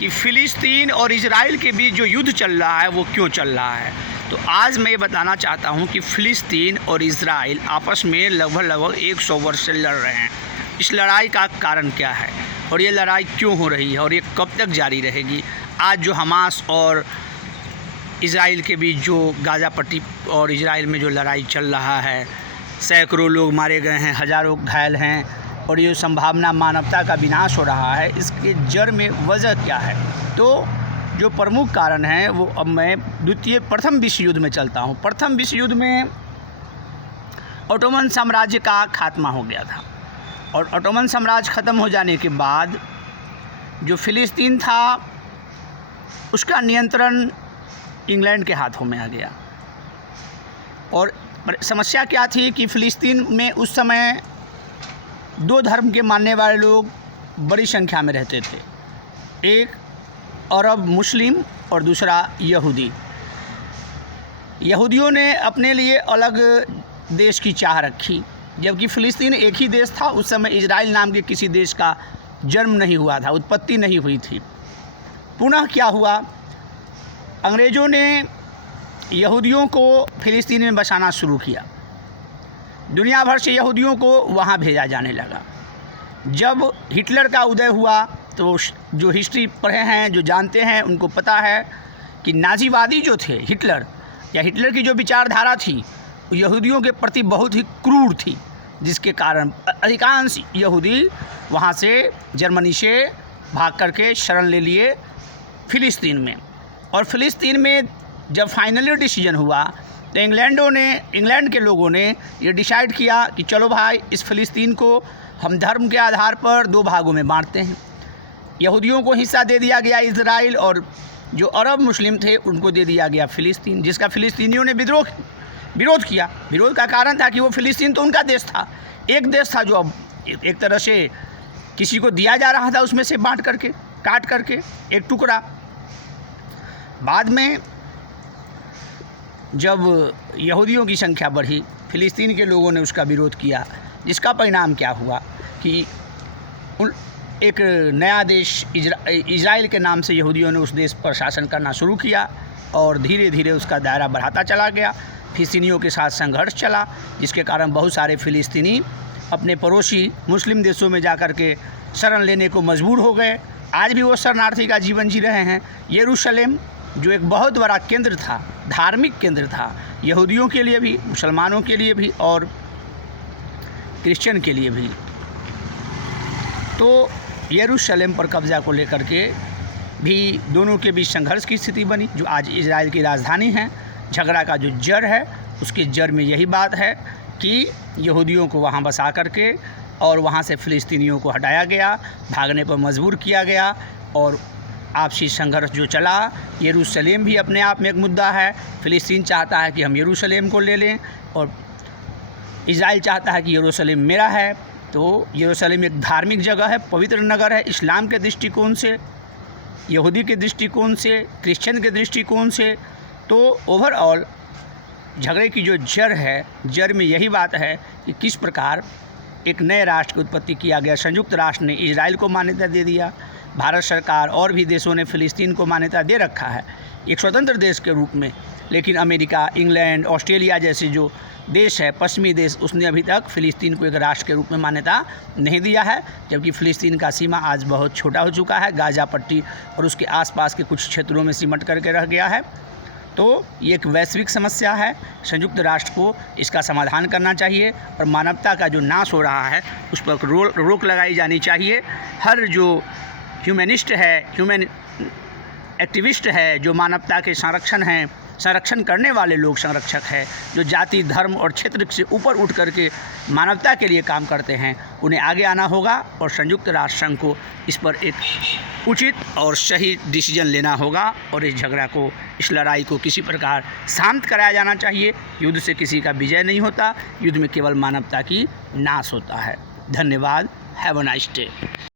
कि फ़िलिस्तीन और इजराइल के बीच जो युद्ध चल रहा है वो क्यों चल रहा है। तो आज मैं ये बताना चाहता हूँ कि फ़िलिस्तीन और इजराइल आपस में लगभग 100 वर्ष से लड़ रहे हैं। इस लड़ाई का कारण क्या है और ये लड़ाई क्यों हो रही है और ये कब तक जारी रहेगी। आज जो हमास और इजराइल के बीच जो गाज़ा पट्टी और इजराइल में जो लड़ाई चल रहा है, सैकड़ों लोग मारे गए हैं, हज़ारों घायल हैं और ये संभावना मानवता का विनाश हो रहा है, इसके जड़ में वजह क्या है। तो जो प्रमुख कारण है वो अब मैं प्रथम विश्व युद्ध में चलता हूँ। प्रथम विश्व युद्ध में ओटोमन साम्राज्य का खात्मा हो गया था और ओटोमन साम्राज्य ख़त्म हो जाने के बाद जो फ़िलिस्तीन था उसका नियंत्रण इंग्लैंड के हाथों में आ गया। और समस्या क्या थी कि फ़िलिस्तीन में उस समय 2 धर्म के मानने वाले लोग बड़ी संख्या में रहते थे, एक अरब मुस्लिम और दूसरा यहूदी। यहूदियों ने अपने लिए अलग देश की चाह रखी, जबकि फ़िलिस्तीन एक ही देश था। उस समय इजराइल नाम के किसी देश का जन्म नहीं हुआ था, उत्पत्ति नहीं हुई थी। पुनः क्या हुआ, अंग्रेज़ों ने यहूदियों को फ़िलिस्तीन में बसाना शुरू किया। दुनिया भर से यहूदियों को वहाँ भेजा जाने लगा। जब हिटलर का उदय हुआ तो जो हिस्ट्री पढ़े हैं, जो जानते हैं, उनको पता है कि नाज़ीवादी जो थे हिटलर की जो विचारधारा थी यहूदियों के प्रति बहुत ही क्रूर थी, जिसके कारण अधिकांश यहूदी वहाँ से जर्मनी से भाग करके शरण ले लिए फ़िलिस्तीन में। और फ़िलिस्तीन में जब फाइनली डिसीजन हुआ तो इंग्लैंड के लोगों ने ये डिसाइड किया कि चलो भाई, इस फ़िलिस्तीन को हम धर्म के आधार पर 2 भागों में बांटते हैं। यहूदियों को हिस्सा दे दिया गया इजराइल और जो अरब मुस्लिम थे उनको दे दिया गया फ़िलिस्तीन, जिसका फ़िलिस्तीनियों ने विरोध किया। विरोध का कारण था कि वो फ़िलिस्तीन तो उनका देश था, एक देश था जो अब एक तरह से किसी को दिया जा रहा था, उसमें से काट करके एक टुकड़ा। बाद में जब यहूदियों की संख्या बढ़ी, फ़िलिस्तीन के लोगों ने उसका विरोध किया, जिसका परिणाम क्या हुआ कि एक नया देश इजराइल के नाम से यहूदियों ने उस देश पर शासन करना शुरू किया और धीरे धीरे उसका दायरा बढ़ाता चला गया। फ़िलिस्तीनियों के साथ संघर्ष चला, जिसके कारण बहुत सारे फ़िलिस्तीनी अपने पड़ोसी मुस्लिम देशों में जाकर के शरण लेने को मजबूर हो गए। आज भी वो शरणार्थी का जीवन जी रहे हैं। यरूशलेम जो एक बहुत बड़ा केंद्र था, धार्मिक केंद्र था, यहूदियों के लिए भी, मुसलमानों के लिए भी और क्रिश्चियन के लिए भी, तो यरूशलेम पर कब्ज़ा को लेकर के भी दोनों के बीच संघर्ष की स्थिति बनी, जो आज इजराइल की राजधानी है। झगड़ा का जो जड़ है उसके जड़ में यही बात है कि यहूदियों को वहाँ बसा करके और वहाँ से फ़िलिस्तीनियों को हटाया गया, भागने पर मजबूर किया गया और आपसी संघर्ष जो चला। यरूशलेम भी अपने आप में एक मुद्दा है। फ़िलिस्तीन चाहता है कि हम यरूशलेम को ले लें और इजराइल चाहता है कि यरूशलेम मेरा है। तो यरूशलेम एक धार्मिक जगह है, पवित्र नगर है, इस्लाम के दृष्टिकोण से, यहूदी के दृष्टिकोण से, क्रिश्चियन के दृष्टिकोण से। तो ओवरऑल झगड़े की जो जड़ है, जड़ में यही बात है कि किस प्रकार एक नए राष्ट्र की उत्पत्ति किया गया। संयुक्त राष्ट्र ने इजराइल को मान्यता दे दिया, भारत सरकार और भी देशों ने फ़िलिस्तीन को मान्यता दे रखा है एक स्वतंत्र देश के रूप में, लेकिन अमेरिका, इंग्लैंड, ऑस्ट्रेलिया जैसे जो देश है, पश्चिमी देश, उसने अभी तक फ़िलिस्तीन को एक राष्ट्र के रूप में मान्यता नहीं दिया है। जबकि फ़िलिस्तीन का सीमा आज बहुत छोटा हो चुका है, गाज़ा पट्टी और उसके आसपास के कुछ क्षेत्रों में सिमट करके रह गया है। तो ये एक वैश्विक समस्या है, संयुक्त राष्ट्र को इसका समाधान करना चाहिए और मानवता का जो नाश हो रहा है उस पर रोक लगाई जानी चाहिए। हर जो ह्यूमनिस्ट है, ह्यूमन एक्टिविस्ट है, जो मानवता के संरक्षण करने वाले लोग, संरक्षक है, जो जाति, धर्म और क्षेत्र से ऊपर उठ करके मानवता के लिए काम करते हैं, उन्हें आगे आना होगा और संयुक्त राष्ट्र संघ को इस पर एक उचित और सही डिसीजन लेना होगा और इस झगड़ा को, इस लड़ाई को किसी प्रकार शांत कराया जाना चाहिए। युद्ध से किसी का विजय नहीं होता, युद्ध में केवल मानवता की नाश होता है। धन्यवाद। Have a nice day.